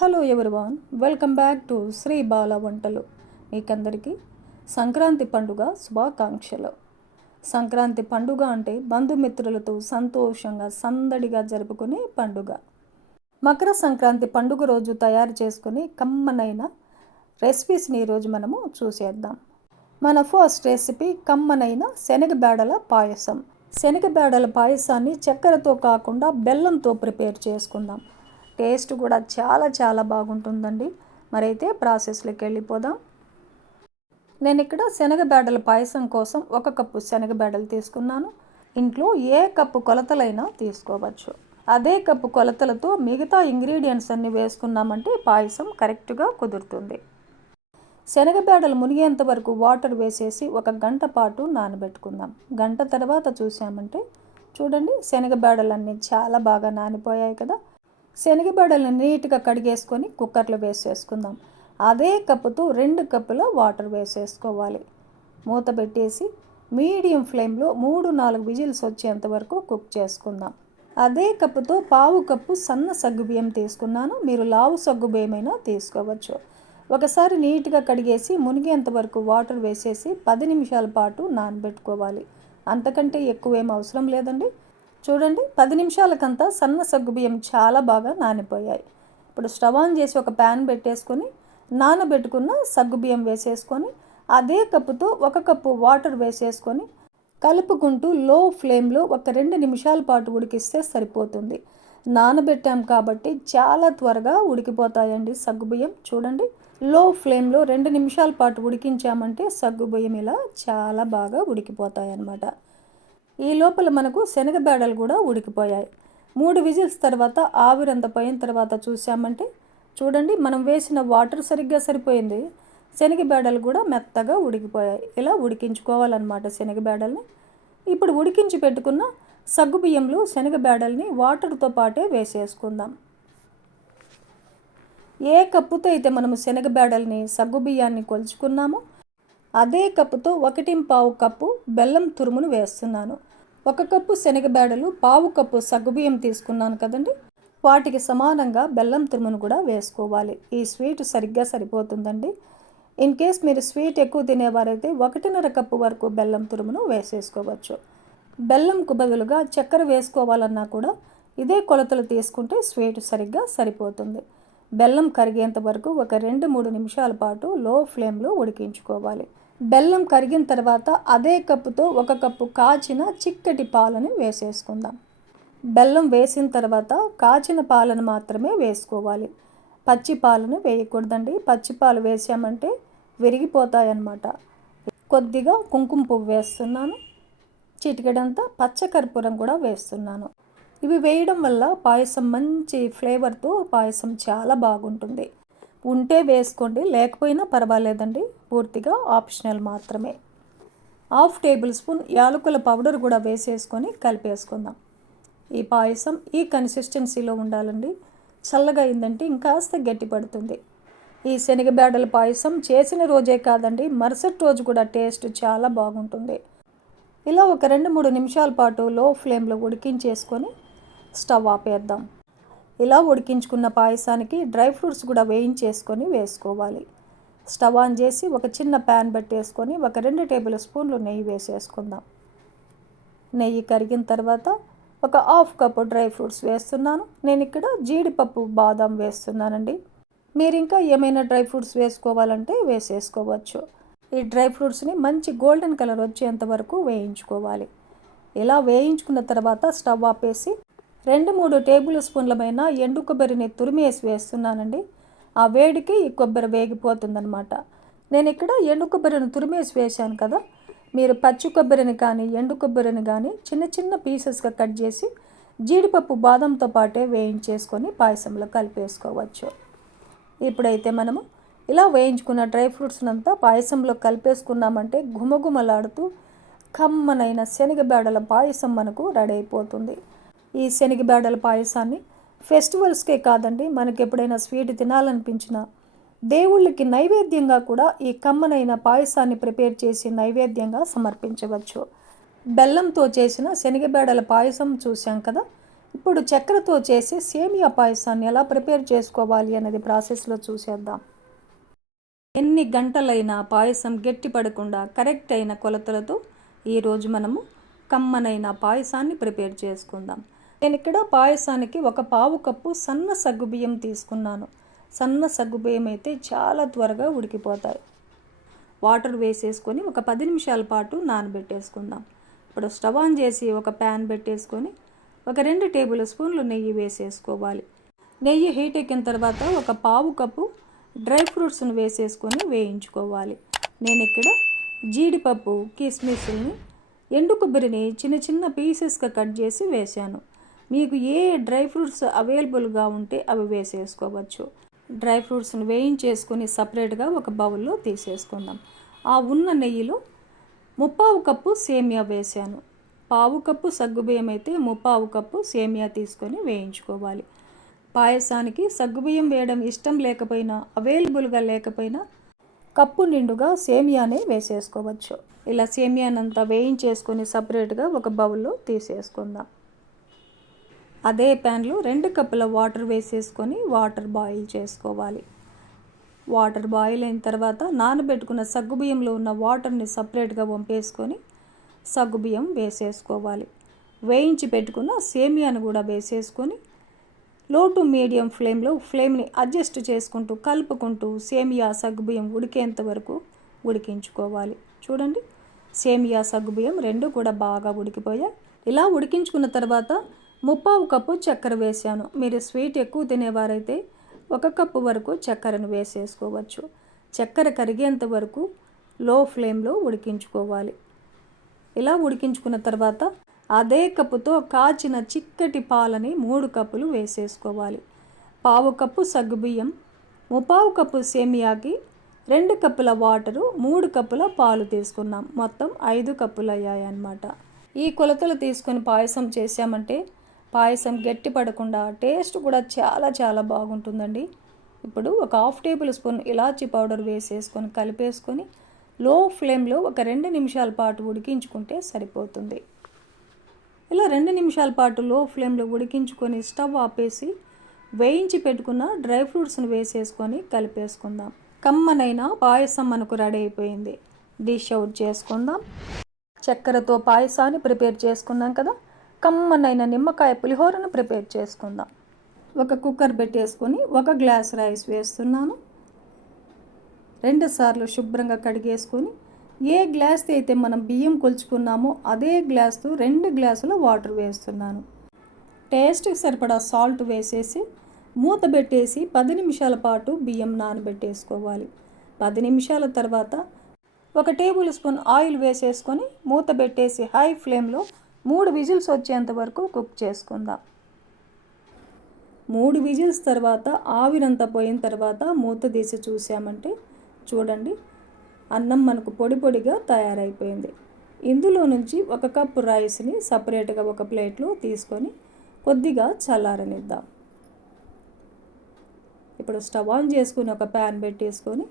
Hello everyone, welcome back to Sri Bala Vantalu. మీకందరికీ సంక్రాంతి పండుగ శుభాకాంక్షలు. సంక్రాంతి పండుగ అంటే బంధుమిత్రులతో సంతోషంగా సందడిగా జరుపుకునే పండుగ. మకర సంక్రాంతి పండుగ రోజు తయారు చేసుకుని కమ్మనైన రెసిపీస్ని ఈరోజు మనము చూసేద్దాం. మన ఫస్ట్ రెసిపీ కమ్మనైన శనగబేడల పాయసం. శనగబేడల పాయసాన్ని చక్కెరతో కాకుండా బెల్లంతో ప్రిపేర్ చేసుకుందాం. టేస్ట్ కూడా చాలా బాగుంటుందండి. మరైతే ప్రాసెస్లోకి వెళ్ళిపోదాం. నేను ఇక్కడ శనగబేడల పాయసం కోసం 1 కప్పు శనగబేడలు తీసుకున్నాను. ఇంట్లో ఏ కప్పు కొలతలైనా తీసుకోవచ్చు. అదే కప్పు కొలతలతో మిగతా ఇంగ్రీడియంట్స్ అన్నీ వేసుకున్నామంటే పాయసం కరెక్ట్గా కుదురుతుంది. శనగబేడలు మునిగేంత వరకు వాటర్ వేసేసి 1 గంట పాటు నానబెట్టుకుందాం. గంట తర్వాత చూసామంటే చూడండి, శనగబేడలన్నీ చాలా బాగా నానిపోయాయి కదా. శనగబేడలను నీట్గా కడిగేసుకొని కుక్కర్లో వేసేసుకుందాం. అదే కప్పుతో 2 కప్పుల వాటర్ వేసేసుకోవాలి. మూత పెట్టేసి మీడియం ఫ్లేమ్లో 3-4 విజిల్స్ వచ్చేంత వరకు కుక్ చేసుకుందాం. అదే కప్పుతో 1/2 కప్పు సన్న సగ్గుబియ్యం తీసుకున్నాను. మీరు లావు సగ్గుబియ్యమైనా తీసుకోవచ్చు. ఒకసారి నీట్గా కడిగేసి మునిగేంత వరకు వాటర్ వేసేసి 10 నిమిషాల పాటు నానబెట్టుకోవాలి. అంతకంటే ఎక్కువేం అవసరం లేదండి. చూడండి, 10 నిమిషాలకంతా సన్న సగ్గుబియ్యం చాలా బాగా నానిపోయాయి. ఇప్పుడు స్టవ్ ఆన్ చేసి ఒక ప్యాన్ పెట్టేసుకొని నానబెట్టుకున్న సగ్గుబియ్యం వేసేసుకొని అదే కప్పుతో 1 కప్పు వాటర్ వేసేసుకొని కలుపుకుంటూ లో ఫ్లేమ్లో ఒక 2 నిమిషాల పాటు ఉడికిస్తే సరిపోతుంది. నానబెట్టాం కాబట్టి చాలా త్వరగా ఉడికిపోతాయండి సగ్గుబియ్యం. చూడండి, లో ఫ్లేమ్లో 2 నిమిషాల పాటు ఉడికించామంటే సగ్గుబియ్యం ఇలా చాలా బాగా ఉడికిపోతాయి అన్నమాట. ఈ లోపల మనకు శనగబేడలు కూడా ఉడికిపోయాయి. 3 విజిల్స్ తర్వాత ఆవిరంత పోయిన తర్వాత చూసామంటే చూడండి, మనం వేసిన వాటర్ సరిగ్గా సరిపోయింది. శనగబేడలు కూడా మెత్తగా ఉడికిపోయాయి. ఇలా ఉడికించుకోవాలన్నమాట శనగబేడల్ని. ఇప్పుడు ఉడికించి పెట్టుకున్న సగ్గుబియ్యంలో శనగబేడల్ని వాటర్తో పాటే వేసేసుకుందాం. ఏ కప్పుతో అయితే మనము శనగబేడల్ని సగ్గుబియ్యాన్ని కొలుచుకున్నామో అదే కప్పుతో 1.25 కప్పు బెల్లం తురుమును వేస్తున్నాను. 1 కప్పు శనగబేడలు 1/2 కప్పు సగ్గుబియ్యం తీసుకున్నాను కదండి. వాటికి సమానంగా బెల్లం తురుమును కూడా వేసుకోవాలి. ఈ స్వీట్ సరిగ్గా సరిపోతుందండి. ఇన్ కేస్ మీరు స్వీట్ ఎక్కువ తినేవారైతే 1.5 కప్పు వరకు బెల్లం తురుమును వేసేసుకోవచ్చు. బెల్లంకు బదులుగా చక్కెర వేసుకోవాలన్నా కూడా ఇదే కొలతలు తీసుకుంటే స్వీట్ సరిగ్గా సరిపోతుంది. బెల్లం కరిగేంత వరకు ఒక 2-3 నిమిషాల పాటు లో ఫ్లేమ్లో ఉడికించుకోవాలి. బెల్లం కరిగిన తర్వాత అదే కప్పుతో 1 కప్పు కాచిన చిక్కటి పాలను వేసేసుకుందాం. బెల్లం వేసిన తర్వాత కాచిన పాలను మాత్రమే వేసుకోవాలి. పచ్చి పాలను వేయకూడదండి. పచ్చి పాలు వేసామంటే విరిగిపోతాయన్నమాట. కొద్దిగా కుంకుమ పువ్వు వేస్తున్నాను. చిటికెడంతా పచ్చకర్పూరం కూడా వేస్తున్నాను. ఇవి వేయడం వల్ల పాయసం మంచి ఫ్లేవర్తో పాయసం చాలా బాగుంటుంది. ఉంటే వేసుకోండి, లేకపోయినా పర్వాలేదండి. పూర్తిగా ఆప్షనల్ మాత్రమే. 1/2 టేబుల్ స్పూన్ యాలకుల పౌడర్ కూడా వేసేసుకొని కలిపేసుకుందాం. ఈ పాయసం ఈ కన్సిస్టెన్సీలో ఉండాలండి. చల్లగా అయిందంటే ఇంకాస్త గట్టిపడుతుంది. ఈ శనగబేడల పాయసం చేసిన రోజే కాదండి, మరుసటి రోజు కూడా టేస్ట్ చాలా బాగుంటుంది. ఇలా ఒక 2-3 నిమిషాల పాటు లో ఫ్లేమ్లో ఉడికించేసుకొని స్టవ్ ఆపేద్దాం. ఇలా ఉడికించుకున్న పాయసానికి డ్రై ఫ్రూట్స్ కూడా వేయించేసుకొని వేసుకోవాలి. స్టవ్ ఆన్ చేసి ఒక చిన్న ప్యాన్ పెట్టేసుకొని ఒక 2 టేబుల్ స్పూన్లు నెయ్యి వేసేసుకుందాం. నెయ్యి కరిగిన తర్వాత ఒక 1/2 కప్పు డ్రై ఫ్రూట్స్ వేస్తున్నాను. నేను ఇక్కడ జీడిపప్పు, బాదం వేస్తున్నానండి. మీరు ఇంకా ఏమైనా డ్రై ఫ్రూట్స్ వేసుకోవాలంటే వేసేసుకోవచ్చు. ఈ డ్రై ఫ్రూట్స్ని మంచి గోల్డెన్ కలర్ వచ్చేంత వరకు వేయించుకోవాలి. ఇలా వేయించుకున్న తర్వాత స్టవ్ ఆపేసి 2-3 టేబుల్ స్పూన్లమైన ఎండు కొబ్బరిని తురిమేసి వేస్తున్నానండి. ఆ వేడికి ఈ కొబ్బరి వేగిపోతుందనమాట. నేను ఇక్కడ ఎండు కొబ్బరిని తురిమేసి వేశాను కదా. మీరు పచ్చి కొబ్బరిని కానీ ఎండు కొబ్బరిని కానీ చిన్న పీసెస్గా కట్ చేసి జీడిపప్పు, బాదంతో పాటే వేయించేసుకొని పాయసంలో కలిపేసుకోవచ్చు. ఇప్పుడైతే మనము ఇలా వేయించుకున్న డ్రై ఫ్రూట్స్ని అంతా పాయసంలో కలిపేసుకున్నామంటే గుమగుమలాడుతూ కమ్మనైన శనగబేడల పాయసం మనకు రెడీ అయిపోతుంది. ఈ శనగబేడల పాయసాన్ని ఫెస్టివల్స్కే కాదండి, మనకి ఎప్పుడైనా స్వీట్ తినాలనిపించినా దేవుళ్ళకి నైవేద్యంగా కూడా ఈ కమ్మనైన పాయసాన్ని ప్రిపేర్ చేసి నైవేద్యంగా సమర్పించవచ్చు. బెల్లంతో చేసిన శనగబేడల పాయసం చూసాం కదా. ఇప్పుడు చక్కెరతో చేసే సేమియా పాయసాన్ని ఎలా ప్రిపేర్ చేసుకోవాలి అనేది ప్రాసెస్లో చూసేద్దాం. ఎన్ని గంటలైనా పాయసం గట్టి పడకుండా కరెక్ట్ అయిన కొలతలతో ఈరోజు మనము కమ్మనైన పాయసాన్ని ప్రిపేర్ చేసుకుందాం. నేను ఇక్కడ పాయసానికి 1/4 కప్పు సన్న సగ్గుబియ్యం తీసుకున్నాను. సన్న సగ్గుబియ్యం అయితే చాలా త్వరగా ఉడికిపోతాయి. వాటర్ వేసేసుకొని ఒక 10 నిమిషాల పాటు నానబెట్టేసుకుందాం. ఇప్పుడు స్టవ్ ఆన్ చేసి ఒక ప్యాన్ పెట్టేసుకొని ఒక 2 టేబుల్ స్పూన్లు నెయ్యి వేసేసుకోవాలి. నెయ్యి హీట్ ఎక్కిన తర్వాత 1/4 కప్పు డ్రై ఫ్రూట్స్ని వేసేసుకొని వేయించుకోవాలి. నేను ఇక్కడ జీడిపప్పు, కిస్మిస్ని, ఎండు కొబ్బరిని చిన్న చిన్న పీసెస్గా కట్ చేసి వేసాను. మీకు ఏ డ్రై ఫ్రూట్స్ అవైలబుల్గా ఉంటే అవి వేసేసుకోవచ్చు. డ్రై ఫ్రూట్స్ని వేయించేసుకొని సపరేట్గా ఒక బౌల్లో తీసేసుకుందాం. ఆ ఉన్న నెయ్యిలో 1/4 కప్పు సేమియా వేసాను. 1/4 కప్పు సగ్గుబియ్యం అయితే 1/4 కప్పు సేమియా తీసుకొని వేయించుకోవాలి. పాయసానికి సగ్గుబియ్యం వేయడం ఇష్టం లేకపోయినా, అవైలబుల్గా లేకపోయినా కప్పు నిండుగా సేమియానే వేసేసుకోవచ్చు. ఇలా సేమియానంతా వేయించేసుకొని సపరేట్గా ఒక బౌల్లో తీసేసుకుందాం. అదే ప్యాన్లో 2 కప్పుల వాటర్ వేసేసుకొని వాటర్ బాయిల్ చేసుకోవాలి. వాటర్ బాయిల్ అయిన తర్వాత నానబెట్టుకున్న సగ్గుబియ్యంలో ఉన్న వాటర్ని సపరేట్గా వంపేసుకొని సగ్గుబియ్యం వేసేసుకోవాలి. వేయించి పెట్టుకున్న సేమియాను కూడా వేసేసుకొని లో టు మీడియం ఫ్లేమ్లో ఫ్లేమ్ని అడ్జస్ట్ చేసుకుంటూ కలుపుకుంటూ సేమియా సగ్గుబియ్యం ఉడికేంత వరకు ఉడికించుకోవాలి. చూడండి, సేమియా సగ్గుబియ్యం రెండు కూడా బాగా ఉడికిపోయాయి. ఇలా ఉడికించుకున్న తర్వాత 1/4 కప్పు చక్కెర వేసాను. మీరు స్వీట్ ఎక్కువ తినేవారైతే 1 కప్పు వరకు చక్కెరను వేసేసుకోవచ్చు. చక్కెర కరిగేంత వరకు లో ఫ్లేమ్లో ఉడికించుకోవాలి. ఇలా ఉడికించుకున్న తర్వాత అదే కప్పుతో కాచిన చిక్కటి పాలని 3 కప్పులు వేసేసుకోవాలి. 1/4 కప్పు సగ్గుబియ్యం, 1/4 కప్పు సేమియాకి 2 కప్పుల వాటరు, 3 కప్పుల పాలు తీసుకున్నాం. మొత్తం 5 కప్పులు అయ్యాయన్నమాట. ఈ కొలతలు తీసుకొని పాయసం చేసామంటే పాయసం గట్టి పడకుండా టేస్ట్ కూడా చాలా చాలా బాగుంటుందండి. ఇప్పుడు ఒక 1/2 టేబుల్ స్పూన్ ఇలాచీ పౌడర్ వేసేసుకొని కలిపేసుకొని లో ఫ్లేమ్లో ఒక 2 నిమిషాల పాటు ఉడికించుకుంటే సరిపోతుంది. ఇలా 2 నిమిషాల పాటు లో ఫ్లేమ్లో ఉడికించుకొని స్టవ్ ఆపేసి వేయించి పెట్టుకున్న డ్రై ఫ్రూట్స్ని వేసేసుకొని కలిపేసుకుందాం. కమ్మనైన పాయసం మనకు రెడీ అయిపోయింది. డిష్ అవుట్ చేసుకుందాం. చక్కెరతో పాయసాన్ని ప్రిపేర్ చేసుకున్నాం కదా, కమ్మనైన నిమ్మకాయ పులిహోరను ప్రిపేర్ చేసుకుందాం. ఒక కుక్కర్ పెట్టేసుకొని 1 గ్లాస్ రైస్ వేస్తున్నాను. 2 సార్లు శుభ్రంగా కడిగేసుకొని ఏ గ్లాస్తో అయితే మనం బియ్యం కొలుచుకున్నామో అదే గ్లాస్తో 2 గ్లాసుల వాటర్ వేస్తున్నాను. టేస్ట్కి సరిపడా సాల్ట్ వేసేసి మూత పెట్టేసి 10 నిమిషాల పాటు బియ్యం నానబెట్టేసుకోవాలి. 10 నిమిషాల తర్వాత 1 టేబుల్ స్పూన్ ఆయిల్ వేసేసుకొని మూత పెట్టేసి హై ఫ్లేమ్లో 3 విజిల్స్ వచ్చేంత వరకు కుక్ చేసుకుందాం. 3 విజిల్స్ తర్వాత ఆవిరంతా పోయిన తర్వాత మూత తీసి చూసామంటే చూడండి, అన్నం మనకు పొడి పొడిగా తయారైపోయింది. ఇందులో నుంచి 1 కప్పు రైస్ని సపరేట్గా ఒక ప్లేట్లో తీసుకొని కొద్దిగా చల్లారనిద్దాం. ఇప్పుడు స్టవ్ ఆన్ చేసుకుని ఒక ప్యాన్ పెట్టేసుకొని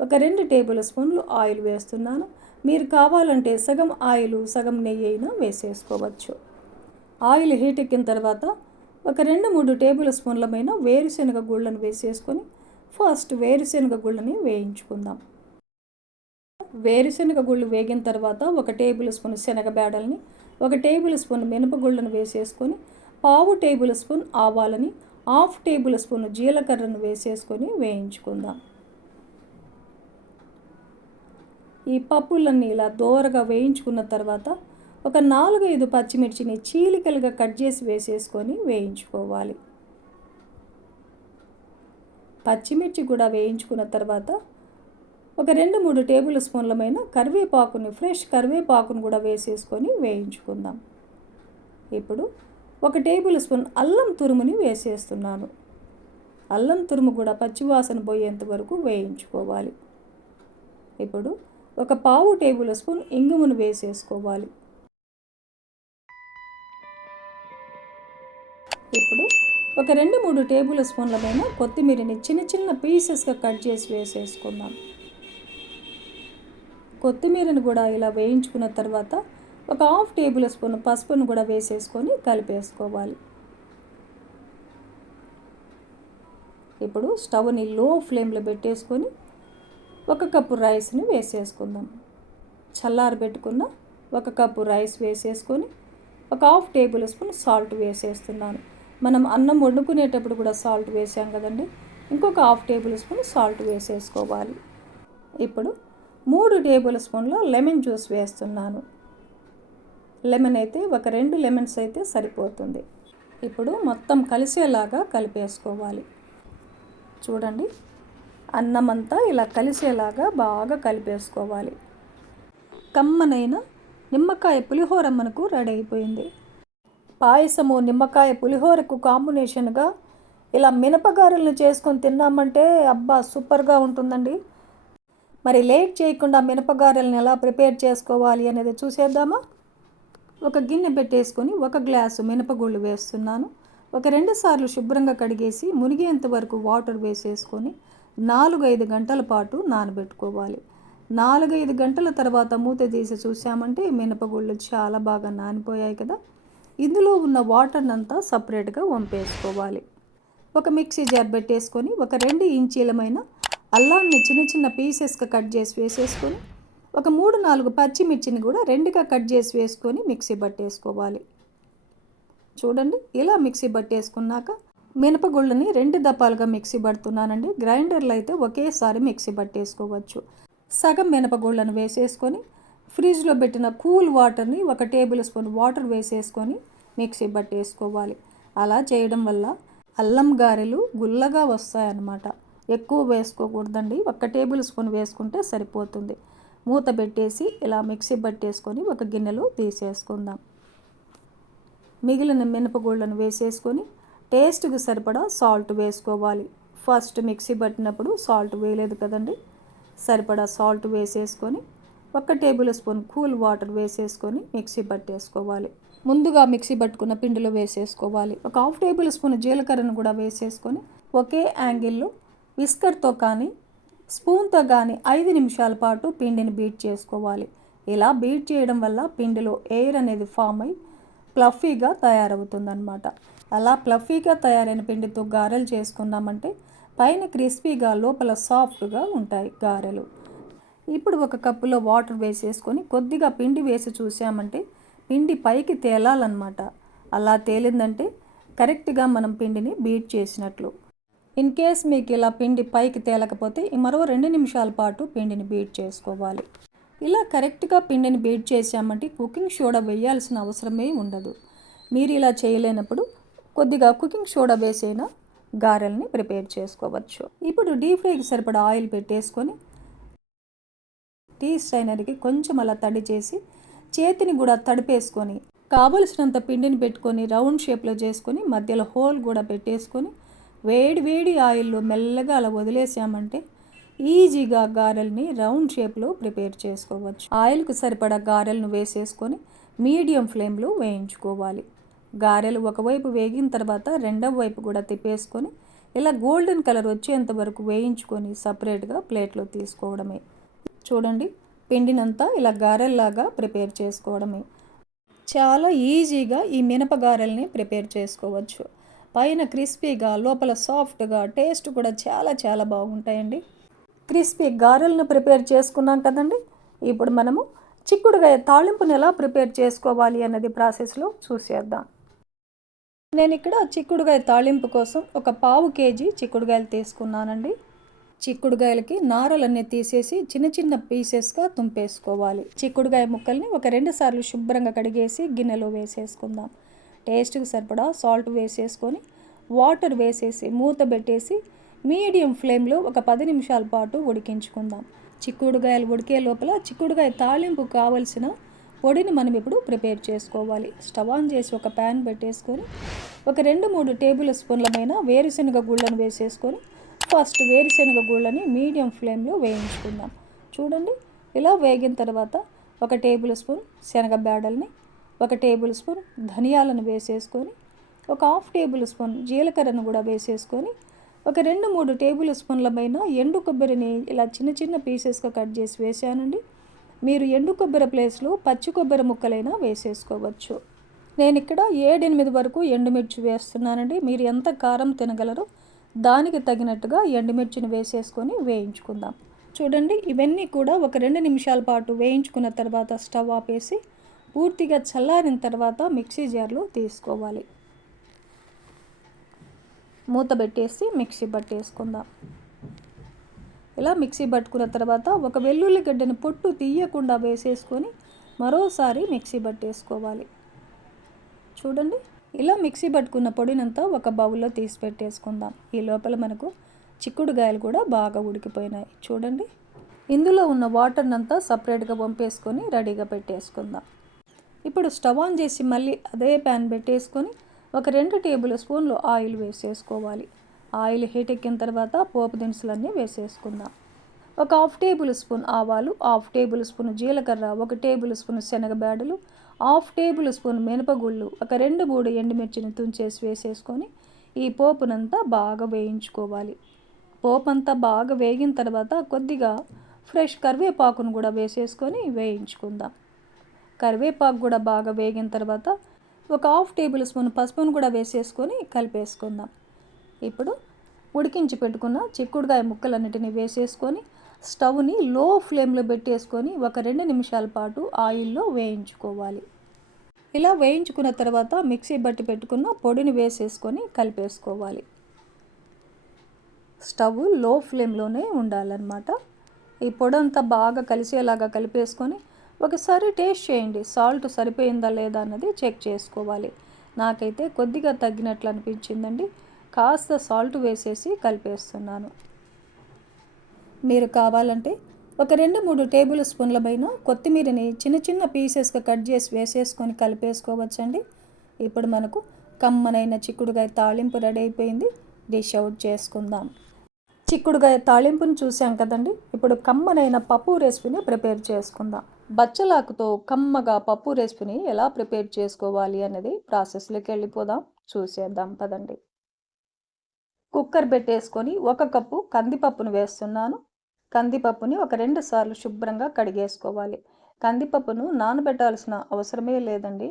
ఒక 2 టేబుల్ స్పూన్లు ఆయిల్ వేస్తున్నాను. మీరు కావాలంటే సగం ఆయిల్ సగం నెయ్యి అయినా వేసేసుకోవచ్చు. ఆయిల్ హీట్ ఎక్కిన తర్వాత ఒక 2-3 టేబుల్ స్పూన్లమైన వేరుశనగ గుళ్ళను వేసేసుకొని ఫస్ట్ వేరుశనగ గుళ్ళని వేయించుకుందాం. వేరుశనగ గుళ్ళు వేగిన తర్వాత 1 టేబుల్ స్పూన్ శనగబేడల్ని, 1 టేబుల్ స్పూన్ మినపగుళ్ళను వేసేసుకొని 1/2 టేబుల్ స్పూన్ ఆవాలని, 1/2 టేబుల్ స్పూన్ జీలకర్రను వేసేసుకొని వేయించుకుందాం. ఈ పప్పులన్నీ ఇలా దోరగా వేయించుకున్న తర్వాత ఒక 4-5 పచ్చిమిర్చిని చీలికలుగా కట్ చేసి వేసేసుకొని వేయించుకోవాలి. పచ్చిమిర్చి కూడా వేయించుకున్న తర్వాత ఒక 2-3 టేబుల్ స్పూన్లమైన కరివేపాకుని, ఫ్రెష్ కరివేపాకును కూడా వేసేసుకొని వేయించుకుందాం. ఇప్పుడు 1 టేబుల్ స్పూన్ అల్లం తురుముని వేసేస్తున్నాను. అల్లం తురుము కూడా పచ్చివాసన పోయేంత వరకు వేయించుకోవాలి. ఇప్పుడు ఒక 1/2 టేబుల్ స్పూన్ ఇంగువను వేసేసుకోవాలి. ఇప్పుడు ఒక 2-3 టేబుల్ స్పూన్లమైన కొత్తిమీరని చిన్న చిన్న పీసెస్గా కట్ చేసి వేసేసుకుందాం. కొత్తిమీరను కూడా ఇలా వేయించుకున్న తర్వాత ఒక హాఫ్ టేబుల్ స్పూన్ పసుపును కూడా వేసేసుకొని కలిపేసుకోవాలి. ఇప్పుడు స్టవ్ని లో ఫ్లేమ్లో పెట్టేసుకొని 1 కప్పు రైస్ని వేసేసుకుందాం. చల్లారబెట్టుకున్న 1 కప్పు రైస్ వేసేసుకొని ఒక హాఫ్ టేబుల్ స్పూన్ సాల్ట్ వేసేస్తున్నాను. మనం అన్నం వండుకునేటప్పుడు కూడా సాల్ట్ వేసాం కదండి, ఇంకొక హాఫ్ టేబుల్ స్పూన్ సాల్ట్ వేసేసుకోవాలి. ఇప్పుడు 3 టేబుల్ స్పూన్ల లెమన్ జ్యూస్ వేస్తున్నాను. లెమన్ అయితే ఒక 2 లెమన్స్ అయితే సరిపోతుంది. ఇప్పుడు మొత్తం కలిసేలాగా కలిపేసుకోవాలి. చూడండి, అన్నం అంతా ఇలా కలిసేలాగా బాగా కలిపేసుకోవాలి. కమ్మనైన నిమ్మకాయ పులిహోర మనకు రెడీ అయిపోయింది. పాయసము నిమ్మకాయ పులిహోరకు కాంబినేషన్గా ఇలా మినపగారెలను చేసుకొని తిన్నామంటే అబ్బా సూపర్గా ఉంటుందండి. మరి లేట్ చేయకుండా మినపగారెలను ఎలా ప్రిపేర్ చేసుకోవాలి అనేది చూసేద్దామా? ఒక గిన్నె పెట్టేసుకొని 1 గ్లాసు మినపగుళ్ళు వేస్తున్నాను. ఒక 2 సార్లు శుభ్రంగా కడిగేసి మునిగేంత వరకు వాటర్ వేసేసుకొని 4-5 గంటల పాటు నానబెట్టుకోవాలి. 4-5 గంటల తర్వాత మూత తీసి చూసామంటే మినపగుళ్ళు చాలా బాగా నానిపోయాయి కదా. ఇందులో ఉన్న వాటర్ని అంతా సపరేట్గా వంపేసుకోవాలి. ఒక మిక్సీ జార్ పెట్టేసుకొని ఒక 2 ఇంచీలమైన అల్లాన్ని చిన్న చిన్న పీసెస్గా కట్ చేసి వేసేసుకొని ఒక 3-4 పచ్చిమిర్చిని కూడా 2గా కట్ చేసి వేసుకొని మిక్సీ పట్టేసుకోవాలి. చూడండి, ఇలా మిక్సీ పట్టేసుకున్నాక మినపగుళ్ళని 2 దపాలుగా మిక్సీ పడుతున్నానండి. గ్రైండర్లో అయితే ఒకేసారి మిక్సీ పట్టేసుకోవచ్చు. సగం మినపగుళ్ళను వేసేసుకొని ఫ్రిడ్జ్లో పెట్టిన కూల్ వాటర్ని 1 టేబుల్ స్పూన్ వాటర్ వేసేసుకొని మిక్సీ పట్టేసుకోవాలి. అలా చేయడం వల్ల అల్లం గారెలు గుల్లగా వస్తాయన్నమాట. ఎక్కువ వేసుకోకూడదండి, 1 టేబుల్ స్పూన్ వేసుకుంటే సరిపోతుంది. మూత పెట్టేసి ఇలా మిక్సీ పట్టేసుకొని ఒక గిన్నెలో తీసేసుకుందాం. మిగిలిన మినపగుళ్ళను వేసేసుకొని టేస్ట్కి సరిపడా సాల్ట్ వేసుకోవాలి. ఫస్ట్ మిక్సీ పట్టినప్పుడు సాల్ట్ వేయలేదు కదండి, సరిపడా సాల్ట్ వేసేసుకొని 1 టేబుల్ స్పూన్ కూల్ వాటర్ వేసేసుకొని మిక్సీ పట్టేసుకోవాలి. ముందుగా మిక్సీ పట్టుకున్న పిండిలో వేసేసుకోవాలి. ఒక హాఫ్ టేబుల్ స్పూన్ జీలకర్రను కూడా వేసేసుకొని ఒకే యాంగిల్లో విస్కర్తో కానీ స్పూన్తో కానీ 5 నిమిషాల పాటు పిండిని బీట్ చేసుకోవాలి. ఇలా బీట్ చేయడం వల్ల పిండిలో ఎయిర్ అనేది ఫామ్ అయి ప్లఫీగా తయారవుతుందన్నమాట. అలా ప్లఫీగా తయారైన పిండితో గారెలు చేసుకున్నామంటే పైన క్రిస్పీగా లోపల సాఫ్ట్గా ఉంటాయి గారెలు. ఇప్పుడు 1 కప్పులో వాటర్ వేసేసుకొని కొద్దిగా పిండి వేసి చూసామంటే పిండి పైకి తేలాలన్నమాట. అలా తేలిందంటే కరెక్ట్గా మనం పిండిని బీట్ చేసినట్లు. ఇన్ కేస్ మీకు ఇలా పిండి పైకి తేలకపోతే మరో 2 నిమిషాల పాటు పిండిని బీట్ చేసుకోవాలి. ఇలా కరెక్ట్గా పిండిని బీట్ చేసామంటే కుకింగ్ సోడా వేయాల్సిన అవసరమే ఉండదు. మీరు ఇలా చేయలేనప్పుడు కొద్దిగా కుకింగ్ సోడా వేసైనా గారెల్ని ప్రిపేర్ చేసుకోవచ్చు. ఇప్పుడు డీప్ ఫ్రైకి సరిపడా ఆయిల్ పెట్టేసుకొని టీ స్ట్రైనర్కి కొంచెం అలా తడి చేసి చేతిని కూడా తడిపేసుకొని కావలసినంత పిండిని పెట్టుకొని రౌండ్ షేప్లో చేసుకొని మధ్యలో హోల్ కూడా పెట్టేసుకొని వేడి వేడి ఆయిల్లో మెల్లగా అలా వదిలేసామంటే ఈజీగా గారెల్ని రౌండ్ షేప్లో ప్రిపేర్ చేసుకోవచ్చు. ఆయిల్కు సరిపడా గారెలను వేసేసుకొని మీడియం ఫ్లేమ్లో వేయించుకోవాలి. గారెలు ఒకవైపు వేగిన తర్వాత రెండవ వైపు కూడా తిప్పేసుకొని ఇలా గోల్డెన్ కలర్ వచ్చేంత వరకు వేయించుకొని సపరేట్గా ప్లేట్లో తీసుకోవడమే. చూడండి, పిండినంతా ఇలా గారెల్లాగా ప్రిపేర్ చేసుకోవడమే. చాలా ఈజీగా ఈ మినప గారెల్ని ప్రిపేర్ చేసుకోవచ్చు. పైన క్రిస్పీగా లోపల సాఫ్ట్గా టేస్ట్ కూడా చాలా చాలా బాగుంటాయండి. క్రిస్పీ గారెలను ప్రిపేర్ చేసుకున్నాం కదండి. ఇప్పుడు మనము చిక్కుడుగాయ తాళింపుని ఎలా ప్రిపేర్ చేసుకోవాలి అన్నది ప్రాసెస్లో చూసేద్దాం. నేను ఇక్కడ చిక్కుడుగాయ తాళింపు కోసం ఒక 1/2 కేజీ చిక్కుడుగాయలు తీసుకున్నానండి. చిక్కుడుగాయలకి నారలన్నీ తీసేసి చిన్న చిన్న పీసెస్గా తుంపేసుకోవాలి. చిక్కుడుగాయ ముక్కల్ని ఒక 2 సార్లు శుభ్రంగా కడిగేసి గిన్నెలో వేసేసుకుందాం. టేస్ట్కి సరిపడా సాల్ట్ వేసేసుకొని వాటర్ వేసేసి మూత పెట్టేసి మీడియం ఫ్లేమ్లో ఒక 10 నిమిషాల పాటు ఉడికించుకుందాం. చిక్కుడుగాయలు ఉడికే లోపల చిక్కుడుగాయ తాళింపు కావలసిన పొడిని మనం ఇప్పుడు ప్రిపేర్ చేసుకోవాలి. స్టవ్ ఆన్ చేసి ఒక ప్యాన్ పెట్టేసుకొని ఒక 2-3 టేబుల్ స్పూన్లమైన వేరుశనగ గుళ్ళను వేసేసుకొని ఫస్ట్ వేరుశనగ గుళ్ళని మీడియం ఫ్లేమ్లో వేయించుకుందాం. చూడండి, ఇలా వేగిన తర్వాత 1 టేబుల్ స్పూన్ శనగ బేడల్ని, 1 టేబుల్ స్పూన్ ధనియాలను వేసేసుకొని ఒక 1/2 టేబుల్ స్పూన్ జీలకర్రను కూడా వేసేసుకొని ఒక 2-3 టేబుల్ స్పూన్లమైన ఎండు కొబ్బరిని ఇలా చిన్న చిన్న పీసెస్గా కట్ చేసి వేసానండి. మీరు ఎండు కొబ్బరి ప్లేస్లో పచ్చి కొబ్బరి ముక్కలైనా వేసేసుకోవచ్చు. నేను ఇక్కడ 7-8 వరకు ఎండుమిర్చి వేస్తున్నానండి. మీరు ఎంత కారం తినగలరో దానికి తగినట్టుగా ఎండుమిర్చిని వేసేసుకొని వేయించుకుందాం. చూడండి, ఇవన్నీ కూడా ఒక 2 నిమిషాల పాటు వేయించుకున్న తర్వాత స్టవ్ ఆపేసి పూర్తిగా చల్లారిన తర్వాత మిక్సీ జార్లో తీసుకోవాలి. మూత పెట్టేసి మిక్సీ పట్టేసుకుందాం. ఇలా మిక్సీ పట్టుకున్న తర్వాత ఒక వెల్లుల్లి గడ్డని పొట్టు తీయకుండా వేసేసుకొని మరోసారి మిక్సీ పట్టేసుకోవాలి. చూడండి, ఇలా మిక్సీ పట్టుకున్న పొడినంతా ఒక బౌల్లో తీసి పెట్టేసుకుందాం. ఈ లోపల మనకు చిక్కుడుగాయలు కూడా బాగా ఉడికిపోయినాయి. చూడండి, ఇందులో ఉన్న వాటర్నంతా సపరేట్గా వంపేసుకొని రెడీగా పెట్టేసుకుందాం. ఇప్పుడు స్టవ్ ఆన్ చేసి మళ్ళీ అదే ప్యాన్ పెట్టేసుకొని ఒక 2 టేబుల్ స్పూన్లు ఆయిల్ వేసేసుకోవాలి. ఆయిల్ హీట్ ఎక్కిన తర్వాత పోపు దినుసులన్నీ వేసేసుకుందాం. ఒక 1/2 టేబుల్ స్పూన్ ఆవాలు, 1/2 టేబుల్ స్పూన్ జీలకర్ర, 1 టేబుల్ స్పూన్ శనగబేడలు, 1/2 టేబుల్ స్పూన్ మినపగుళ్ళు, ఒక 2-3 ఎండుమిర్చిని తుంచేసి వేసేసుకొని ఈ పోపునంతా బాగా వేయించుకోవాలి. పోపు అంతా బాగా వేగిన తర్వాత కొద్దిగా ఫ్రెష్ కరివేపాకును కూడా వేసేసుకొని వేయించుకుందాం. కరివేపాకు కూడా బాగా వేగిన తర్వాత ఒక 1/2 టేబుల్ స్పూన్ పసుపును కూడా వేసేసుకొని కలిపేసుకుందాం. ఇప్పుడు ఉడికించి పెట్టుకున్న చిక్కుడుకాయ ముక్కలన్నిటిని వేసేసుకొని స్టవ్ని లో ఫ్లేమ్లో పెట్టేసుకొని ఒక 2 నిమిషాల పాటు ఆయిల్లో వేయించుకోవాలి. ఇలా వేయించుకున్న తర్వాత మిక్సీ బట్టి పెట్టుకున్న పొడిని వేసేసుకొని కలిపేసుకోవాలి. స్టవ్ లో ఫ్లేమ్లోనే ఉండాలన్నమాట. ఈ పొడి అంతా బాగా కలిసేలాగా కలిపేసుకొని ఒకసారి టేస్ట్ చేయండి. సాల్ట్ సరిపోయిందా లేదా అన్నది చెక్ చేసుకోవాలి. నాకైతే కొద్దిగా తగ్గినట్లు అనిపించిందండి. కాస్త సాల్ట్ వేసేసి కలిపేస్తున్నాను. మీరు కావాలంటే ఒక 2-3 టేబుల్ స్పూన్ల పైన కొత్తిమీరని చిన్న చిన్న పీసెస్గా కట్ చేసి వేసేసుకొని కలిపేసుకోవచ్చండి. ఇప్పుడు మనకు కమ్మనైన చిక్కుడుకాయ తాళింపు రెడీ అయిపోయింది. డిష్ అవుట్ చేసుకుందాం. చిక్కుడుకాయ తాళింపుని చూసాం కదండి. ఇప్పుడు కమ్మనైన పప్పు రెసిపీని ప్రిపేర్ చేసుకుందాం. బచ్చలాకుతో కమ్మగా పప్పు రెసిపీని ఎలా ప్రిపేర్ చేసుకోవాలి అనేది ప్రాసెస్లోకి వెళ్ళిపోదాం. చూసేద్దాం పదండి. కుక్కర్ పెట్టేసుకొని 1 కప్పు కందిపప్పును వేస్తున్నాను. కందిపప్పుని ఒక 2 సార్లు శుభ్రంగా కడిగేసుకోవాలి. కందిపప్పును నానబెట్టాల్సిన అవసరమే లేదండి.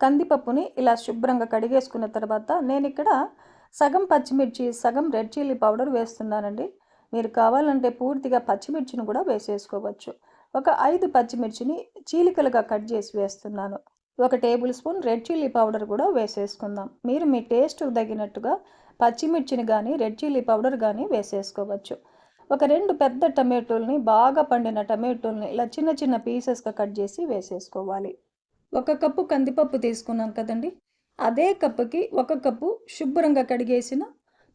కందిపప్పుని ఇలా శుభ్రంగా కడిగేసుకున్న తర్వాత నేను ఇక్కడ సగం పచ్చిమిర్చి, సగం రెడ్ చిల్లీ పౌడర్ వేస్తున్నానండి. మీరు కావాలంటే పూర్తిగా పచ్చిమిర్చిని కూడా వేసేసుకోవచ్చు. ఒక 5 పచ్చిమిర్చిని చీలికలుగా కట్ చేసి వేస్తున్నాను. 1 table spoon red chilli powder కూడా వేసేసుకుందాం. మీరు మీ టేస్ట్కి తగినట్టుగా పచ్చిమిర్చిని కానీ రెడ్ చిల్లీ పౌడర్ కానీ వేసేసుకోవచ్చు. ఒక 2 పెద్ద టమాటోల్ని, బాగా పండిన టమాటోల్ని ఇలా చిన్న చిన్న పీసెస్గా కట్ చేసి వేసేసుకోవాలి. 1 కప్పు కందిపప్పు తీసుకున్నాం కదండి. అదే కప్పుకి 1 కప్పు శుభ్రంగా కడిగేసిన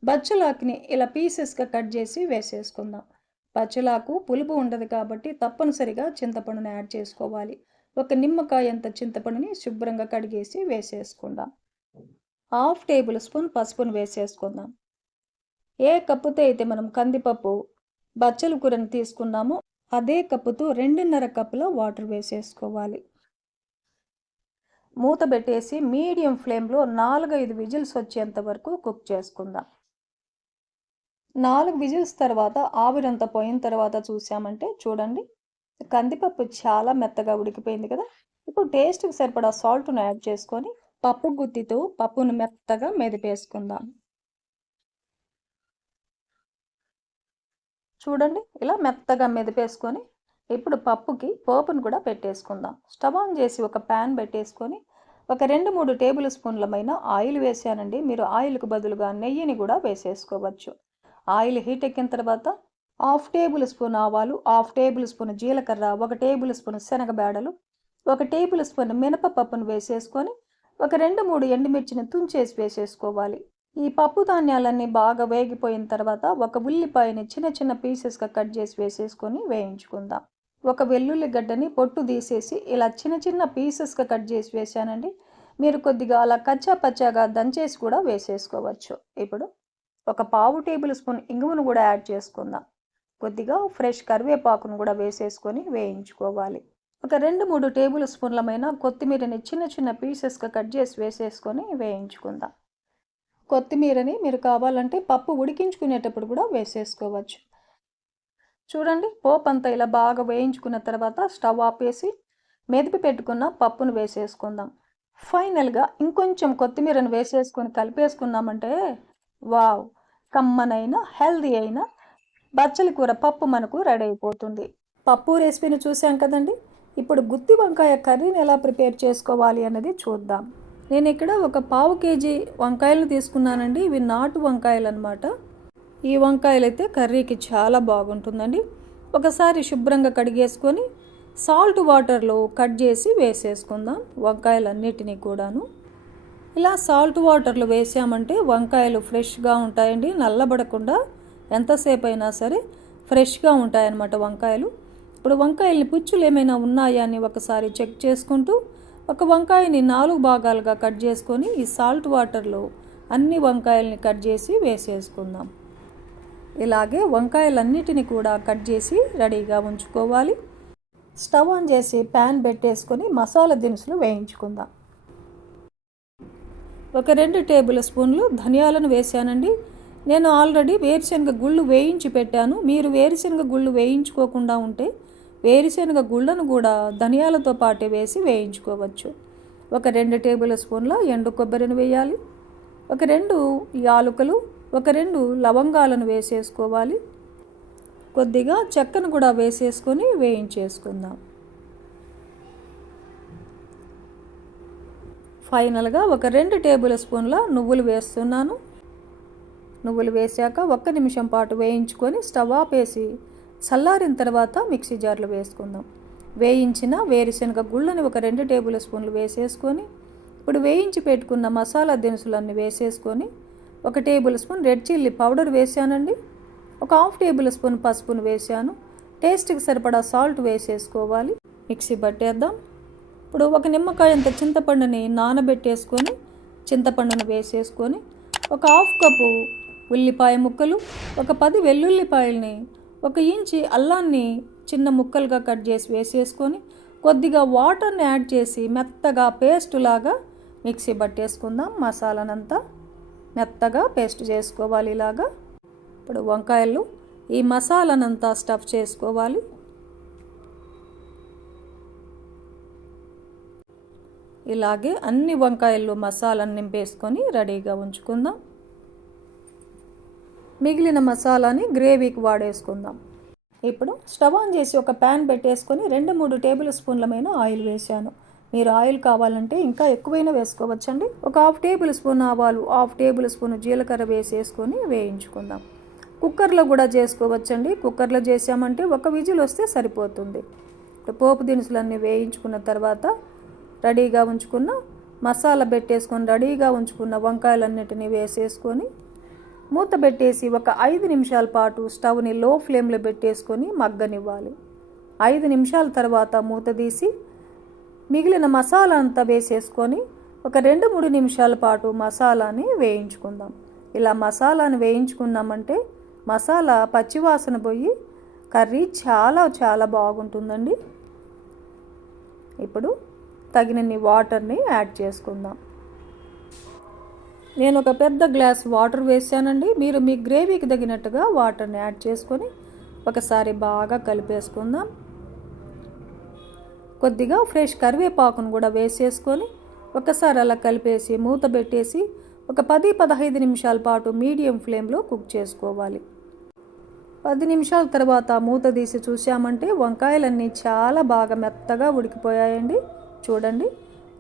బచ్చలాకుని ఇలా పీసెస్గా కట్ చేసి వేసేసుకుందాం. బచ్చలాకు పులుపు ఉండదు కాబట్టి తప్పనిసరిగా చింతపండుని యాడ్ చేసుకోవాలి. 1 నిమ్మకాయ అంత చింతపండుని శుభ్రంగా కడిగేసి వేసేసుకుందాం. 1/2 టేబుల్ స్పూన్ పసుపును వేసేసుకుందాం. ఏ కప్పుతో అయితే మనం కందిపప్పు బచ్చల కూరని తీసుకున్నామో అదే కప్పుతో 2.5 కప్పుల వాటర్ వేసేసుకోవాలి. మూత పెట్టేసి మీడియం ఫ్లేమ్లో 4-5 విజిల్స్ వచ్చేంత వరకు కుక్ చేసుకుందాం. 4 విజిల్స్ తర్వాత ఆవిరంతా పోయిన తర్వాత చూసామంటే చూడండి, కందిపప్పు చాలా మెత్తగా ఉడికిపోయింది కదా. ఇప్పుడు టేస్ట్కి సరిపడా సాల్ట్ను యాడ్ చేసుకొని పప్పు గుత్తితో పప్పును మెత్తగా మెదిపేసుకుందాం. చూడండి, ఇలా మెత్తగా మెదిపేసుకొని ఇప్పుడు పప్పుకి పోపును కూడా పెట్టేసుకుందాం. స్టవ్ ఆన్ చేసి ఒక ప్యాన్ పెట్టేసుకొని ఒక 2-3 టేబుల్ స్పూన్ల పైన ఆయిల్ వేసానండి. మీరు ఆయిల్కు బదులుగా నెయ్యిని కూడా వేసేసుకోవచ్చు. ఆయిల్ హీట్ ఎక్కిన తర్వాత 1/2 టేబుల్ స్పూన్ ఆవాలు, 1/2 టేబుల్ స్పూన్ జీలకర్ర, 1 టేబుల్ స్పూన్ శనగబేడలు, 1 టేబుల్ స్పూన్ మినపప్పును వేసేసుకొని ఒక 2-3 ఎండుమిర్చిని తుంచేసి వేసేసుకోవాలి. ఈ పప్పు ధాన్యాలన్నీ బాగా వేగిపోయిన తర్వాత 1 ఉల్లిపాయని చిన్న చిన్న పీసెస్గా కట్ చేసి వేసేసుకొని వేయించుకుందాం. 1 వెల్లుల్లి గడ్డని పొట్టు తీసేసి ఇలా చిన్న చిన్న పీసెస్గా కట్ చేసి వేసానండి. మీరు కొద్దిగా అలా కచ్చా పచ్చాగా దంచేసి కూడా వేసేసుకోవచ్చు. ఇప్పుడు 1/4 టేబుల్ స్పూన్ ఇంగువను కూడా యాడ్ చేసుకుందాం. కొద్దిగా ఫ్రెష్ కరివేపాకును కూడా వేసేసుకొని వేయించుకోవాలి. ఒక 2-3 టేబుల్ స్పూన్లమైన కొత్తిమీరని చిన్న చిన్న పీసెస్గా కట్ చేసి వేసేసుకొని వేయించుకుందాం. కొత్తిమీరని మీరు కావాలంటే పప్పు ఉడికించుకునేటప్పుడు కూడా వేసేసుకోవచ్చు. చూడండి, పోపు అంతా ఇలా బాగా వేయించుకున్న తర్వాత స్టవ్ ఆపేసి మెదిపి పెట్టుకున్న పప్పును వేసేసుకుందాం. ఫైనల్గా ఇంకొంచెం కొత్తిమీరను వేసేసుకొని కలిపేసుకున్నామంటే వావ్, కమ్మనైన హెల్దీ అయిన బచ్చలి కూర పప్పు మనకు రెడీ అయిపోతుంది. పప్పు రెసిపీని చూసాం కదండి. ఇప్పుడు గుత్తి వంకాయ కర్రీని ఎలా ప్రిపేర్ చేసుకోవాలి అన్నది చూద్దాం. నేను ఇక్కడ ఒక పావు కేజీ వంకాయలు తీసుకున్నానండి. ఇవి నాటు వంకాయలు అన్నమాట. ఈ వంకాయలు అయితే కర్రీకి చాలా బాగుంటుందండి. ఒకసారి శుభ్రంగా కడిగేసుకొని సాల్ట్ వాటర్లో కట్ చేసి వేసేసుకుందాం వంకాయలన్నిటినీ కూడాను. ఇలా సాల్ట్ వాటర్లో వేసామంటే వంకాయలు ఫ్రెష్గా ఉంటాయండి, నల్లబడకుండా ఎంతసేపు అయినా సరే ఫ్రెష్గా ఉంటాయన్నమాట వంకాయలు. ఇప్పుడు వంకాయల్ని పుచ్చులు ఏమైనా ఉన్నాయా అని ఒకసారి చెక్ చేసుకుంటూ ఒక వంకాయని 4 భాగాలుగా కట్ చేసుకొని ఈ సాల్ట్ వాటర్లో అన్ని వంకాయల్ని కట్ చేసి వేసేసుకుందాం. ఇలాగే వంకాయలన్నిటిని కూడా కట్ చేసి రెడీగా ఉంచుకోవాలి. స్టవ్ ఆన్ చేసి ప్యాన్ పెట్టేసుకొని మసాలా దినుసులు వేయించుకుందాం. ఒక 2 టేబుల్ స్పూన్లు ధనియాలను వేసానండి. నేను ఆల్రెడీ వేరుశనగ గుళ్ళు వేయించి పెట్టాను. మీరు వేరుశనగ గుళ్ళు వేయించుకోకుండా ఉంటే వేరుశనగ గుళ్ళను కూడా ధనియాలతో పాటే వేసి వేయించుకోవచ్చు. ఒక 2 టేబుల్ స్పూన్ల ఎండు కొబ్బరిని వేయాలి. ఒక 2 యాలకులు, ఒక 2 లవంగాలను వేసేసుకోవాలి. కొద్దిగా చెక్కను కూడా వేసేసుకొని వేయించేసుకుందాం. ఫైనల్గా ఒక 2 టేబుల్ స్పూన్ల నువ్వులు వేస్తున్నాను. నువ్వులు వేసాక 1 నిమిషం పాటు వేయించుకొని స్టవ్ ఆపేసి చల్లారిన తర్వాత మిక్సీ జార్లో వేసుకుందాం. వేయించిన వేరుశనగ గుళ్ళని ఒక 2 టేబుల్ స్పూన్లు వేసేసుకొని ఇప్పుడు వేయించి పెట్టుకున్న మసాలా దినుసులన్నీ వేసేసుకొని 1 table spoon red chilli powder వేసానండి. ఒక 1/2 టేబుల్ స్పూన్ పసుపును వేసాను. టేస్ట్కి సరిపడా సాల్ట్ వేసేసుకోవాలి. మిక్సీ పట్టేద్దాం. ఇప్పుడు 1 నిమ్మకాయ అంత చింతపండుని నానబెట్టేసుకొని చింతపండును వేసేసుకొని ఒక 1/2 కప్పు ఉల్లిపాయ ముక్కలు, ఒక 10 వెల్లుల్లిపాయల్ని, 1 ఇంచి అల్లాన్ని చిన్న ముక్కలుగా కట్ చేసి వేసేసుకొని కొద్దిగా వాటర్ని యాడ్ చేసి మెత్తగా పేస్ట్ లాగా మిక్సీ పట్టేసుకుందాం. మసాలానంతా మెత్తగా పేస్ట్ చేసుకోవాలి ఇలాగా. ఇప్పుడు వంకాయలు ఈ మసాలానంతా స్టఫ్ చేసుకోవాలి. ఇలాగే అన్ని వంకాయల్లో మసాలాను నింపేసుకొని రెడీగా ఉంచుకుందాం. మిగిలిన మసాలాని గ్రేవీకి వాడేసుకుందాం. ఇప్పుడు స్టవ్ ఆన్ చేసి ఒక ప్యాన్ పెట్టేసుకొని 2-3 టేబుల్ స్పూన్లమైన ఆయిల్ వేసాను. మీరు ఆయిల్ కావాలంటే ఇంకా ఎక్కువైనా వేసుకోవచ్చండి. ఒక 1/2 టేబుల్ స్పూన్ ఆవాలు, 1/2 టేబుల్ స్పూన్ జీలకర్ర వేసేసుకొని వేయించుకుందాం. కుక్కర్లో కూడా చేసుకోవచ్చండి. కుక్కర్లో చేసామంటే 1 విజిల్ వస్తే సరిపోతుంది. పోపు దినుసులన్నీ వేయించుకున్న తర్వాత రెడీగా ఉంచుకున్న మసాలా పెట్టేసుకొని రెడీగా ఉంచుకున్న వంకాయలన్నిటిని వేసేసుకొని మూత పెట్టేసి ఒక 5 నిమిషాల పాటు స్టవ్ని లో ఫ్లేమ్లో పెట్టేసుకొని మగ్గనివ్వాలి. 5 నిమిషాల తర్వాత మూత తీసి మిగిలిన మసాలా అంతా వేసేసుకొని ఒక 2-3 నిమిషాల పాటు మసాలాని వేయించుకుందాం. ఇలా మసాలాని వేయించుకున్నామంటే మసాలా పచ్చివాసన పోయి కర్రీ చాలా చాలా బాగుంటుందండి. ఇప్పుడు తగినన్ని వాటర్ని యాడ్ చేసుకుందాం. నేను ఒక పెద్ద గ్లాస్ వాటర్ వేసానండి. మీరు మీ గ్రేవీకి తగినట్టుగా వాటర్ని యాడ్ చేసుకొని ఒకసారి బాగా కలిపేసుకుందాం. కొద్దిగా ఫ్రెష్ కరివేపాకును కూడా వేసేసుకొని ఒకసారి అలా కలిపేసి మూత పెట్టేసి ఒక 10-15 నిమిషాల పాటు మీడియం ఫ్లేమ్లో కుక్ చేసుకోవాలి. 10 నిమిషాల తర్వాత మూత తీసి చూసామంటే వంకాయలన్నీ చాలా బాగా మెత్తగా ఉడికిపోయాయండి. చూడండి,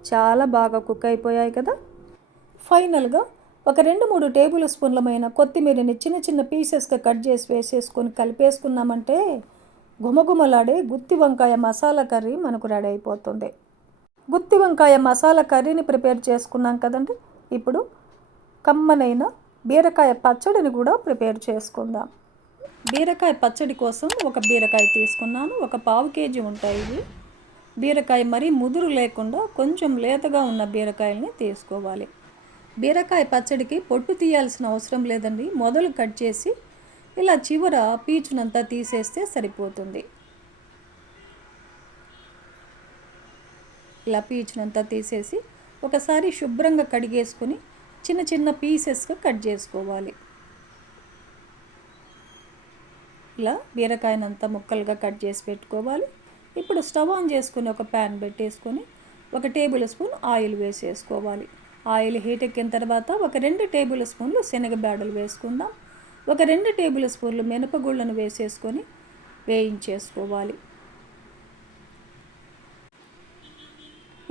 చాలా బాగా కుక్ అయిపోయాయి కదా. ఫైనల్గా ఒక 2-3 టేబుల్ స్పూన్లమైన కొత్తిమీరని చిన్న చిన్న పీసెస్గా కట్ చేసి వేసేసుకొని కలిపేసుకున్నామంటే గుమగుమలాడే గుత్తి వంకాయ మసాలా కర్రీ మనకు రెడీ అయిపోతుంది. గుత్తి వంకాయ మసాలా కర్రీని ప్రిపేర్ చేసుకున్నాం కదండి. ఇప్పుడు కమ్మనైన బీరకాయ పచ్చడిని కూడా ప్రిపేర్ చేసుకుందాం. బీరకాయ పచ్చడి కోసం ఒక బీరకాయ తీసుకున్నాను. ఒక 1/2 కేజీ ఉంటాయి ఇవి. బీరకాయ మరీ ముదురు లేకుండా కొంచెం లేతగా ఉన్న బీరకాయల్ని తీసుకోవాలి. బీరకాయ పచ్చడికి పొట్టు తీయాల్సిన అవసరం లేదండి. మొదలు కట్ చేసి ఇలా చివర పీచునంతా తీసేస్తే సరిపోతుంది. ఇలా పీచునంతా తీసేసి ఒకసారి శుభ్రంగా కడిగేసుకొని చిన్న చిన్న పీసెస్గా కట్ చేసుకోవాలి. ఇలా బీరకాయనంతా ముక్కలుగా కట్ చేసి పెట్టుకోవాలి. ఇప్పుడు స్టవ్ ఆన్ చేసుకుని ఒక ప్యాన్ పెట్టేసుకొని 1 టేబుల్ స్పూన్ ఆయిల్ వేసేసుకోవాలి. ఆయిల్ హీట్ ఎక్కిన తర్వాత ఒక 2 టేబుల్ స్పూన్లు శనగబేడలు వేసుకుందాం. ఒక 2 టేబుల్ స్పూన్లు మినపగుళ్ళను వేసేసుకొని వేయించేసుకోవాలి.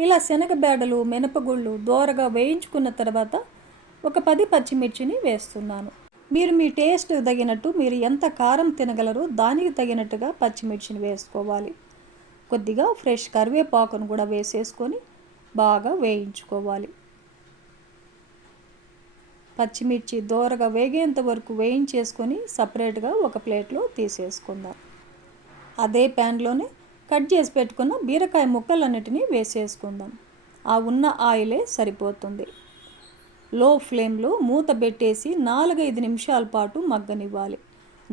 ఇలా శనగబేడలు మినపగుళ్ళు దోరగా వేయించుకున్న తర్వాత ఒక 10 పచ్చిమిర్చిని వేస్తున్నాను. మీరు మీ టేస్ట్ తగినట్టు మీరు ఎంత కారం తినగలరో దానికి తగినట్టుగా పచ్చిమిర్చిని వేసుకోవాలి. కొద్దిగా ఫ్రెష్ కరివేపాకును కూడా వేసేసుకొని బాగా వేయించుకోవాలి. పచ్చిమిర్చి దోరగా వేగేంత వరకు వేయించేసుకొని సపరేట్గా ఒక ప్లేట్లో తీసేసుకుందాం. అదే ప్యాన్లోనే కట్ చేసి పెట్టుకున్న బీరకాయ ముక్కలన్నిటినీ వేసేసుకుందాం. ఆ ఉన్న ఆయిలే సరిపోతుంది. లో ఫ్లేమ్లో మూత పెట్టేసి 4-5 నిమిషాల పాటు మగ్గనివ్వాలి.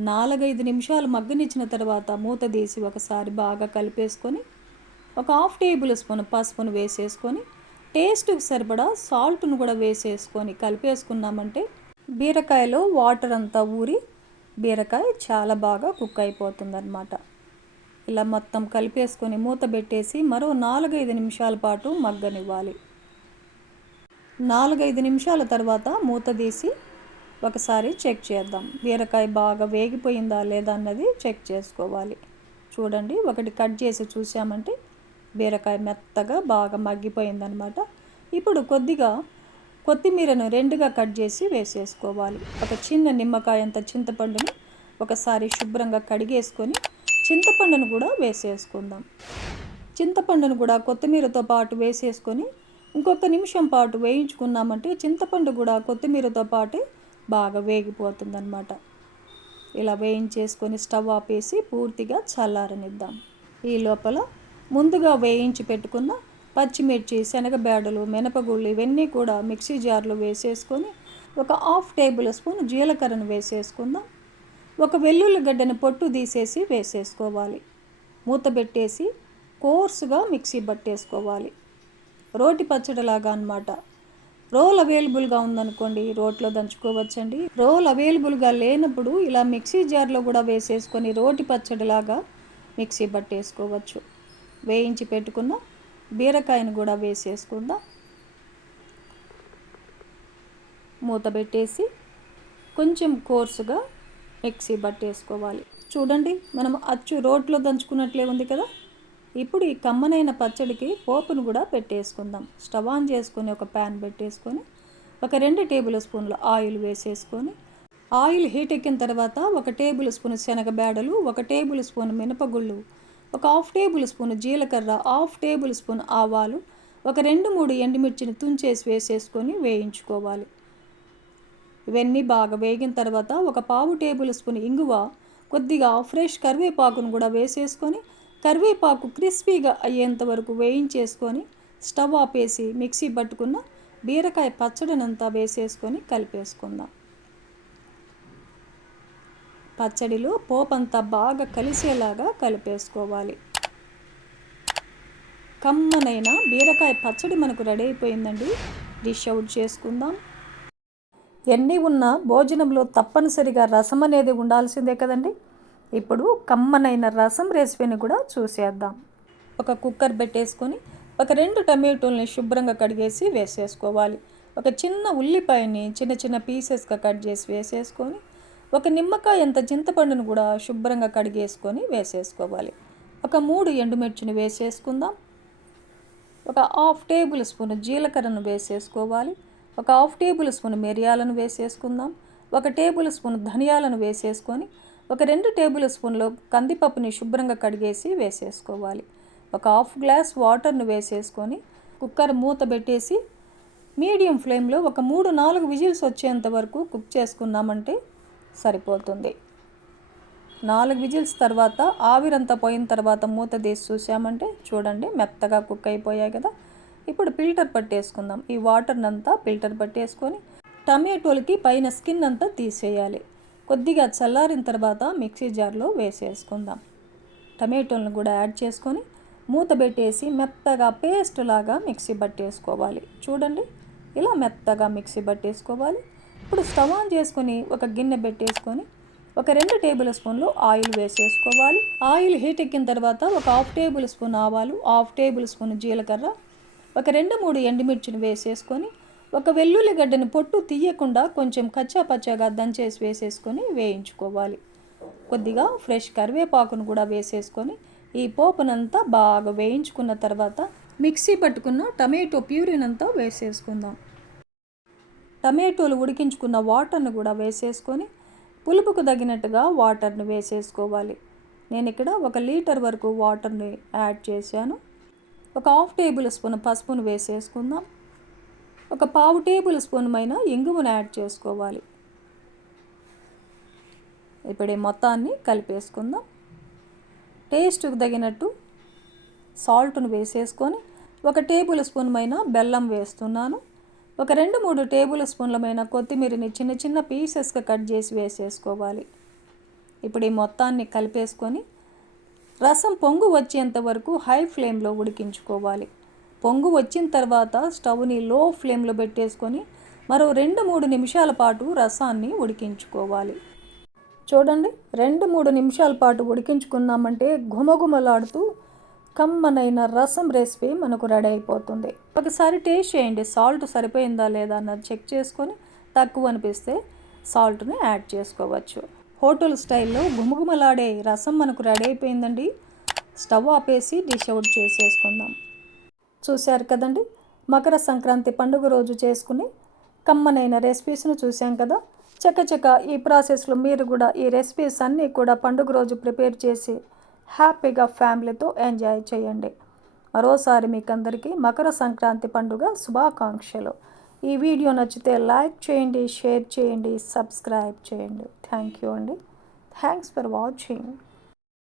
4-5 నిమిషాలు మగ్గనిచ్చిన తర్వాత మూత తీసి ఒకసారి బాగా కలిపేసుకొని ఒక 1/2 టేబుల్ స్పూన్ పసుపును వేసేసుకొని టేస్ట్కి సరిపడా సాల్ట్ను కూడా వేసేసుకొని కలిపేసుకున్నామంటే బీరకాయలో వాటర్ అంతా ఊరి బీరకాయ చాలా బాగా కుక్ అయిపోతుందన్నమాట. ఇలా మొత్తం కలిపేసుకొని మూత పెట్టేసి మరో 4-5 నిమిషాల పాటు మగ్గనివ్వాలి. 4-5 నిమిషాల తర్వాత మూత తీసి ఒకసారి చెక్ చేద్దాం. బీరకాయ బాగా వేగిపోయిందా లేదా అన్నది చెక్ చేసుకోవాలి. చూడండి, ఒకటి కట్ చేసి చూసామంటే బీరకాయ మెత్తగా బాగా మగ్గిపోయిందనమాట. ఇప్పుడు కొద్దిగా కొత్తిమీరను 2గా కట్ చేసి వేసేసుకోవాలి. ఒక చిన్న నిమ్మకాయ అంత చింతపండుని ఒకసారి శుభ్రంగా కడిగేసుకొని చింతపండును కూడా వేసేసుకుందాం. చింతపండును కూడా కొత్తిమీరతో పాటు వేసేసుకొని ఇంకొక నిమిషం పాటు వేయించుకున్నామంటే చింతపండు కూడా కొత్తిమీరతో పాటే బాగా వేగిపోతుందన్నమాట. ఇలా వేయించేసుకొని స్టవ్ ఆపేసి పూర్తిగా చల్లారనిద్దాం. ఈ లోపల ముందుగా వేయించి పెట్టుకున్న పచ్చిమిర్చి, శనగబేడలు, మినపగుళ్ళు ఇవన్నీ కూడా మిక్సీ జార్లో వేసేసుకొని ఒక 1/2 టేబుల్ స్పూన్ జీలకర్రను వేసేసుకుందాం. ఒక వెల్లుల్లి గడ్డని పొట్టు తీసేసి వేసేసుకోవాలి. మూత పెట్టేసి కోర్సుగా మిక్సీ పట్టేసుకోవాలి. రోటి పచ్చడిలాగా అన్నమాట. రోల్ అవైలబుల్గా ఉందనుకోండి రోట్లో దంచుకోవచ్చండి. రోల్ అవైలబుల్గా లేనప్పుడు ఇలా మిక్సీ జార్లో కూడా వేసేసుకొని రోటి పచ్చడిలాగా మిక్సీ పట్టేసుకోవచ్చు. వేయించి పెట్టుకున్న బీరకాయను కూడా వేసేసుకుందాం. మూత పెట్టేసి కొంచెం కోర్సుగా మిక్సీ పట్టేసుకోవాలి. చూడండి, మనం అచ్చు రోట్లో దంచుకున్నట్లే ఉంది కదా. ఇప్పుడు ఈ కమ్మనైన పచ్చడికి పోపును కూడా పెట్టేసుకుందాం. స్టవ్ ఆన్ చేసుకొని ఒక ప్యాన్ పెట్టేసుకొని ఒక 2 టేబుల్ స్పూన్ల ఆయిల్ వేసేసుకొని ఆయిల్ హీట్ ఎక్కిన తర్వాత 1 టేబుల్ స్పూన్ శనగబేడలు, 1 టేబుల్ స్పూన్ మినపగుళ్ళు, ఒక 1/2 టేబుల్ స్పూన్ జీలకర్ర, 1/2 టేబుల్ స్పూన్ ఆవాలు, ఒక 2-3 ఎండుమిర్చిని తుంచేసి వేసేసుకొని వేయించుకోవాలి. ఇవన్నీ బాగా వేగిన తర్వాత ఒక 1/4 టేబుల్ స్పూన్ ఇంగువ, కొద్దిగా ఫ్రెష్ కరివేపాకును కూడా వేసేసుకొని కరివేపాకు క్రిస్పీగా అయ్యేంత వరకు వేయించేసుకొని స్టవ్ ఆపేసి మిక్సీ పట్టుకున్న బీరకాయ పచ్చడినంతా వేసేసుకొని కలిపేసుకుందాం. పచ్చడిలో పోపంతా బాగా కలిసేలాగా కలిపేసుకోవాలి. కమ్మనైన బీరకాయ పచ్చడి మనకు రెడీ అయిపోయిందండి. డిష్ అవుట్ చేసుకుందాం. ఎన్ని ఉన్నా భోజనంలో తప్పనిసరిగా రసం అనేది ఉండాల్సిందే కదండి. ఇప్పుడు కమ్మనైన రసం రెసిపీని కూడా చూసేద్దాం. ఒక కుక్కర్ పెట్టేసుకొని ఒక 2 టమాటోల్ని శుభ్రంగా కడిగేసి వేసేసుకోవాలి. ఒక చిన్న ఉల్లిపాయని చిన్న చిన్న పీసెస్గా కట్ చేసి వేసేసుకొని ఒక నిమ్మకాయ అంత చింతపండును కూడా శుభ్రంగా కడిగేసుకొని వేసేసుకోవాలి. ఒక 3 ఎండుమిర్చిని వేసేసుకుందాం. ఒక 1/2 టేబుల్ స్పూన్ జీలకర్రను వేసేసుకోవాలి. ఒక 1/2 టేబుల్ స్పూన్ మిరియాలను వేసేసుకుందాం. 1 టేబుల్ స్పూన్ ధనియాలను వేసేసుకొని ఒక 2 టేబుల్ స్పూన్లు కందిపప్పుని శుభ్రంగా కడిగేసి వేసేసుకోవాలి. ఒక 1/2 గ్లాస్ వాటర్ను వేసేసుకొని కుక్కర్ మూత పెట్టేసి మీడియం ఫ్లేమ్లో ఒక 3-4 విజిల్స్ వచ్చేంత వరకు కుక్ చేసుకున్నామంటే సరిపోతుంది. 4 విజిల్స్ తర్వాత ఆవిరంతా పోయిన తర్వాత మూత తీసి చూసామంటే చూడండి మెత్తగా కుక్ అయిపోయాయి కదా. ఇప్పుడు ఫిల్టర్ పట్టేసుకుందాం. ఈ వాటర్నంతా ఫిల్టర్ పట్టేసుకొని టమాటోలకి పైన స్కిన్ అంతా తీసేయాలి. కొద్దిగా చల్లారిన తర్వాత మిక్సీ జార్లో వేసేసుకుందాం. టమాటోలను కూడా యాడ్ చేసుకొని మూత పెట్టేసి మెత్తగా పేస్ట్ లాగా మిక్సీ పట్టేసుకోవాలి. చూడండి, ఇలా మెత్తగా మిక్సీ పట్టేసుకోవాలి. ఇప్పుడు స్టవ్ ఆన్ చేసుకొని ఒక గిన్నె పెట్టేసుకొని ఒక 2 టేబుల్ స్పూన్లు ఆయిల్ వేసేసుకోవాలి. ఆయిల్ హీట్ ఎక్కిన తర్వాత ఒక 1/2 టేబుల్ స్పూన్ ఆవాలు, 1/2 టేబుల్ స్పూన్ జీలకర్ర, ఒక 2-3 ఎండుమిర్చిని వేసేసుకొని, ఒక వెల్లుల్లి గడ్డని పొట్టు తీయకుండా కొంచెం కచ్చా పచ్చాగా దంచేసి వేసేసుకొని వేయించుకోవాలి. కొద్దిగా ఫ్రెష్ కరివేపాకును కూడా వేసేసుకొని ఈ పోపునంతా బాగా వేయించుకున్న తర్వాత మిక్సీ పట్టుకున్న టమాటో ప్యూరీనంతా వేసేసుకుందాం. టమాటోలు ఉడికించుకున్న వాటర్ను కూడా వేసేసుకొని పులుపుకు తగినట్టుగా వాటర్ని వేసేసుకోవాలి. నేను ఇక్కడ 1 లీటర్ వరకు వాటర్ని యాడ్ చేశాను. ఒక 1/2 టేబుల్ స్పూన్ పసుపును వేసేసుకుందాం. ఒక 1/2 టేబుల్ స్పూన్ మైన ఇంగువను యాడ్ చేసుకోవాలి. ఇప్పుడు ఈ మొత్తాన్ని కలిపేసుకుందాం. టేస్ట్కి తగినట్టు సాల్ట్ను వేసేసుకొని 1 టేబుల్ స్పూన్ మైన బెల్లం వేస్తున్నాను. ఒక 2-3 టేబుల్ స్పూన్లమైన కొత్తిమీరని చిన్న చిన్న పీసెస్గా కట్ చేసి వేసేసుకోవాలి. ఇప్పుడు ఈ మొత్తాన్ని కలిపేసుకొని రసం పొంగు వచ్చేంత వరకు హై ఫ్లేమ్లో ఉడికించుకోవాలి. పొంగు వచ్చిన తర్వాత స్టవ్ని లో ఫ్లేమ్లో పెట్టేసుకొని మరో 2-3 నిమిషాల పాటు రసాన్ని ఉడికించుకోవాలి. చూడండి, 2-3 నిమిషాల పాటు ఉడికించుకున్నామంటే ఘుమఘుమలాడుతూ కమ్మనైన రసం రెసిపీ మనకు రెడీ అయిపోతుంది. ఒకసారి టేస్ట్ చేయండి, సాల్ట్ సరిపోయిందా లేదా అన్నది చెక్ చేసుకొని తక్కువ అనిపిస్తే సాల్ట్ని యాడ్ చేసుకోవచ్చు. హోటల్ స్టైల్లో ఘుమఘుమలాడే రసం మనకు రెడీ అయిపోయిందండి. స్టవ్ ఆపేసి డిష్ అవుట్ చేసేసుకుందాం. చూశారు కదండి, మకర సంక్రాంతి పండుగ రోజు చేసుకుని కమ్మనైన రెసిపీస్ను చూసాం కదా. చకచక ఈ ప్రాసెస్లో మీరు కూడా ఈ రెసిపీస్ అన్నీ కూడా పండుగ రోజు ప్రిపేర్ చేసి హ్యాపీగా ఫ్యామిలీతో ఎంజాయ్ చేయండి. మరోసారి మీకు అందరికీ మకర సంక్రాంతి పండుగ శుభాకాంక్షలు. ఈ వీడియో నచ్చితే లైక్ చేయండి, షేర్ చేయండి, సబ్స్క్రైబ్ చేయండి. థ్యాంక్ యూ అండి. Thanks for watching.